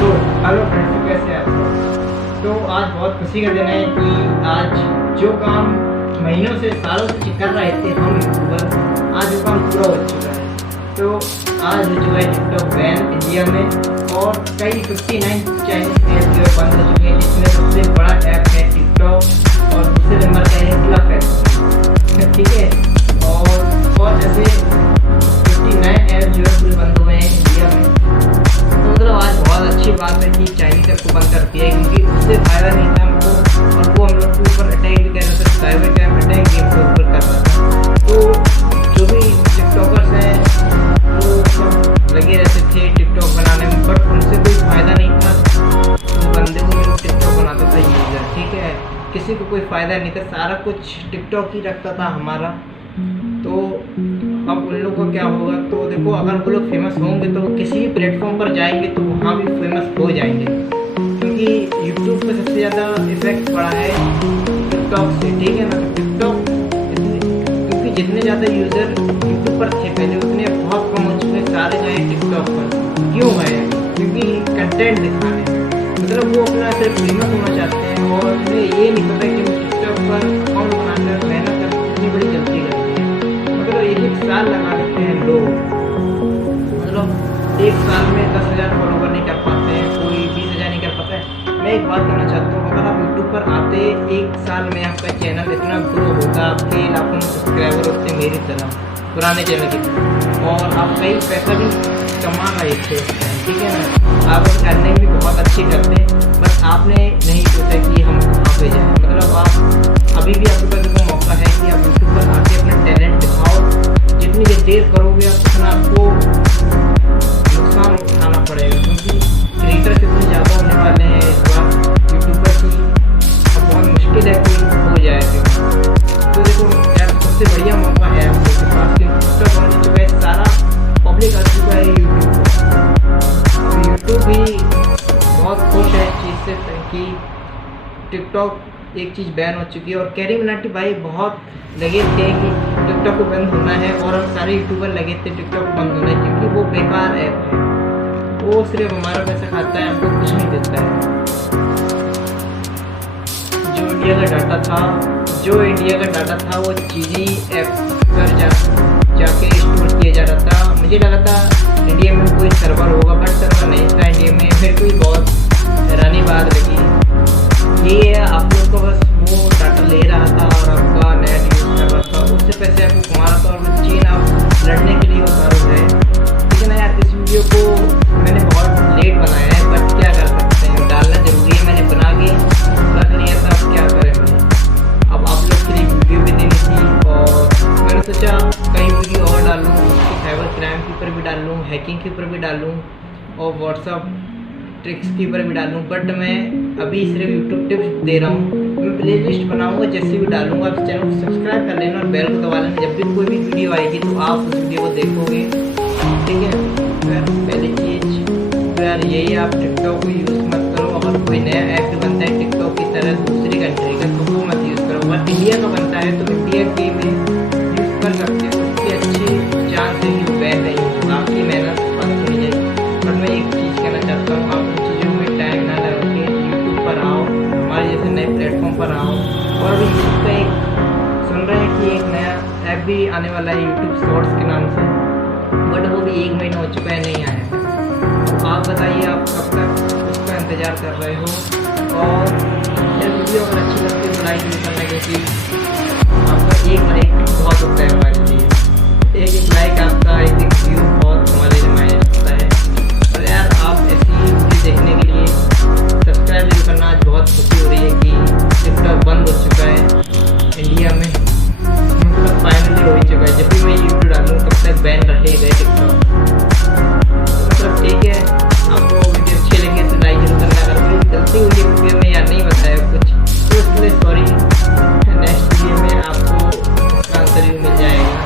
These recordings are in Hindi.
तो हेलो फ्रेंड्स, कैसे हैं आप सब। तो आज बहुत खुशी का दिन है कि आज जो काम महीनों से सालों से कर रहे थे हम यूट्यूबर, आज वो काम पूरा हो चुका है। तो आज हो चुका है टिकटॉक बैन इंडिया में और कई 59 चाइनीज ऐप जो है बंद हो चुके हैं, जिसमें सबसे बड़ा ऐप है टिकटॉक और दूसरे नंबर का है क्लब। ठीक है, और ऐसे 59 ऐप जो है पूरे बंद हुए हैं इंडिया में। तो मतलब आज बहुत अच्छी बात है कि चाइनीज ऐप को बंद कर दिया है, क्योंकि उससे फ़ायदा नहीं था हमको और वो हम लोग के ऊपर अटैक भी कर रहा था, साइबर क्राइम अटैक गेम के ऊपर कर रहा था। तो जो भी टिकटॉकर्स हैं वो सब लगे रहते थे टिकटॉक बनाने में, बट उनसे कोई फ़ायदा नहीं था। उस बंदे को टिकटॉक बनाता था यूज़र, ठीक है, किसी को कोई फ़ायदा नहीं था, सारा कुछ टिकटॉक ही रखता था हमारा। तो अब उन लोगों को क्या होगा, तो देखो अगर वो लोग फेमस होंगे तो किसी भी प्लेटफॉर्म पर जाएंगे तो वहाँ भी फेमस हो जाएंगे, क्योंकि यूट्यूब पर सबसे ज़्यादा इफेक्ट पड़ा है टिकटॉक से। ठीक है ना, टिकटॉक क्योंकि जितने ज़्यादा यूज़र यूट्यूब पर थे पहले उतने बहुत कम हो चुके हैं, सारे गए टिकटॉक पर। क्यों गए? क्योंकि कंटेंट दिखाने, मतलब वो अपना सिर्फ फेमस होना चाहते हैं और उन्हें ये नहीं पता कि टिकटॉक पर कौन बनाकर मेहनत करके कितनी बड़ी गलती करती है। मतलब एक साल लगा देते हैं लोग, मतलब एक साल में 10,000 फॉलोवर नहीं कर पाते हैं, कोई 20,000 नहीं कर पाता है। मैं एक बात कहना चाहता हूँ, अगर आप यूट्यूब पर आते एक साल में आपका चैनल इतना ग्रो होता, आपके लाखों में सब्सक्राइबर होते मेरी तरह पुराने चैनल की तरह, और आप कई पैसा भी कमा रहे थे। ठीक है ना, आप अर्निंग भी बहुत अच्छी करते हैं, बस आपने नहीं सोचा कि हम वहाँ पे जाएँ। मतलब आप अभी भी आपके पास एक मौका है कि आप यूट्यूब पर आके अपना टैलेंट दिखाओ। जितनी देर करोगे आप उतना आपको नुकसान उठाना पड़ेगा, क्योंकि क्रिएटर कितने ज़्यादा होने वाले हैं इस बार यूट्यूबर की, अब बहुत मुश्किल है कोई हो जाए। तो देखो यार, सबसे बढ़िया मौका है आप लोग के पास, क्योंकि टिकटॉक बन चुका है, सारा पब्लिक आ चुका है यूट्यूब पर। यूट्यूब भी बहुत खुश है इस चीज़ से कि टिकटॉक एक चीज़ बैन हो चुकी है। और कैरी मिनाटी भाई बहुत लगे थे कि टिकटॉक को बंद होना है, और हम सारे यूट्यूबर लगे थे टिकटॉक को बंद होना है, क्योंकि वो बेकार ऐप है, वो सिर्फ हमारा पैसा खाता है, हमको कुछ नहीं देता है। जो इंडिया का डाटा था वो चीनी ऐप पर जाके स्टोर किया जा रहा था। मुझे लगा था इंडिया में कोई सर्वर होगा, बट सर्वर नहीं था इंडिया में। मेरे को बहुत हैरानी बात लगी। ये आप लोग को बस वो डाटा ले रहा था और आपका नेट यूज़ कर रहा था, उससे पैसे आपको कमा रहा था, और चीन आप लड़ने के लिए उतारू है। ठीक है ना यार, इस वीडियो को मैंने बहुत लेट बनाया है, बट क्या कर सकते हैं, डालना ज़रूरी है। मैंने बना के रख लिया था, अब क्या करें भाई। अब आप लोग के लिए वीडियो भी देनी थी, और मैंने सोचा कई वीडियो और डालूँ, साइबर क्राइम के ऊपर भी डाल लूँ, हैकिंग के ऊपर भी डालूँ, और व्हाट्सअप ट्रिक्स के ऊपर भी डालूँ। बट मैं अभी सिर्फ यूट्यूब टिप्स दे रहा हूँ। मैं प्ले लिस्ट बनाऊँगा, जैसे भी डालूँगा। आप चैनल को सब्सक्राइब कर लेना और बेल को दबा लेना, जब भी कोई भी वीडियो आएगी तो आप उस वीडियो को देखोगे। ठीक है, तो यार पहली चीज़ तो यार यही, आप टिकटॉक को यूज़ मत करो। अगर कोई नया ऐप बनता है टिकटॉक की तरह दूसरी कंट्री का, तो वो मत यूज़ करो। अगर इंडिया का बनता है तो इंडिया के में यूज़ कर सकते हो, उसकी अच्छी चांस है कि बैन नहीं होगा, आपकी मेहनत बंद हो जाएगी। पर मैं एक चीज़ कहना चाहता हूँ, आप इन चीज़ों में टाइम ना लगा के यूट्यूब पर आओ, हमारे जैसे नए प्लेटफॉर्म पर आओ। और अभी यूट्यूब का एक सुन रहे हैं कि एक नया ऐप भी आने वाला है यूट्यूब शॉर्ट्स के नाम से, बट वो भी 1 महीना हो चुका है, नहीं आया। तो आप बताइए आप कब तक उसका इंतज़ार कर रहे हो। और यह वीडियो अगर अच्छी लगती है तो लाइक भी करना, क्योंकि आपका एक लाइक बहुत होता है हमारे लिए। एक लाइक आपका एक व्यू बहुत हमारे लिए मायने रखता है। और यार आप ऐसी वीडियो देखने के लिए सब्सक्राइब भी करना। आज बहुत खुशी हो रही है कि टिकटॉक बंद हो चुका है इंडिया में, मतलब फाइनली हो ही चुका है। जब भी मैं यूट्यूब डालूँ तब तक बैन रहेगा टिकटॉक। मतलब ठीक है, आपको वीडियो अच्छी लगी तो लाइक जरूर करना। अगर कोई गलती हुई है वीडियो में या नहीं बताया कुछ तो उसके लिए सॉरी, नेक्स्ट वीडियो में आपको उसका आंसर भी मिल जाएगा।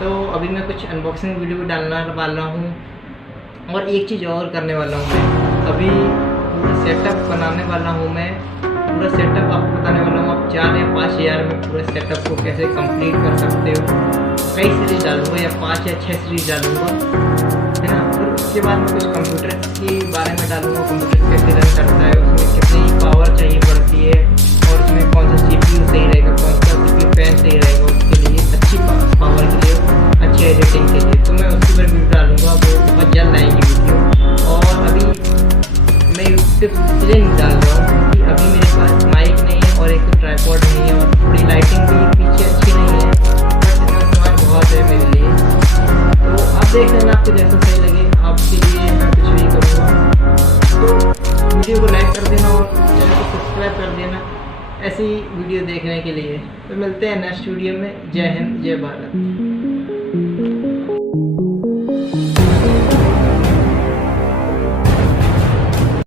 तो अभी मैं कुछ अनबॉक्सिंग वीडियो भी डालना वाला हूँ, और एक चीज़ और करने वाला हूँ मैं। अभी पूरा सेटअप बनाने वाला हूँ मैं, पूरा सेटअप आपको बताने वाला हूँ। आप 4 या 5 हज़ार में पूरे सेटअप को कैसे कंप्लीट कर सकते हो। कई सीरीज डालूँगा या 5 या 6 सीरीज डालूँगा, है ना। फिर उसके बाद मैं कुछ कंप्यूटर के बारे में डालूंगा, कंप्यूटर कैसे रन करता है, उसमें कितनी पावर चाहिए पड़ती है और उसमें कौन सा CPU सही रहेगा, कौन सा CPU फैन सही रहेगा उसके लिए, अच्छी पावर के लिए, अच्छी एडिटिंग के लिए। तो मैं उसके ऊपर वीडियो डालूंगा, वो बहुत जल्द आएगी वीडियो। और अभी मैं यूट्यूब इसलिए नहीं डाल रहा हूँ कि अभी मेरे पास माइक नहीं है और एक तो ट्राइपॉड नहीं है और थोड़ी लाइटिंग भी पीछे अच्छी नहीं है, बट इतना सामान बहुत है मेरे लिए। तो आप देख लेना, आपको जैसा सही लगे, आपके लिए मैं कुछ भी करूँगा। तो वीडियो को लाइक कर देना और चैनल को सब्सक्राइब कर देना ऐसी वीडियो देखने के लिए। तो मिलते हैं नेक्स्ट वीडियो में। जय हिंद, जय भारत।